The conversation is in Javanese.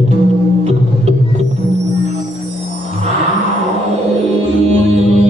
Thank you.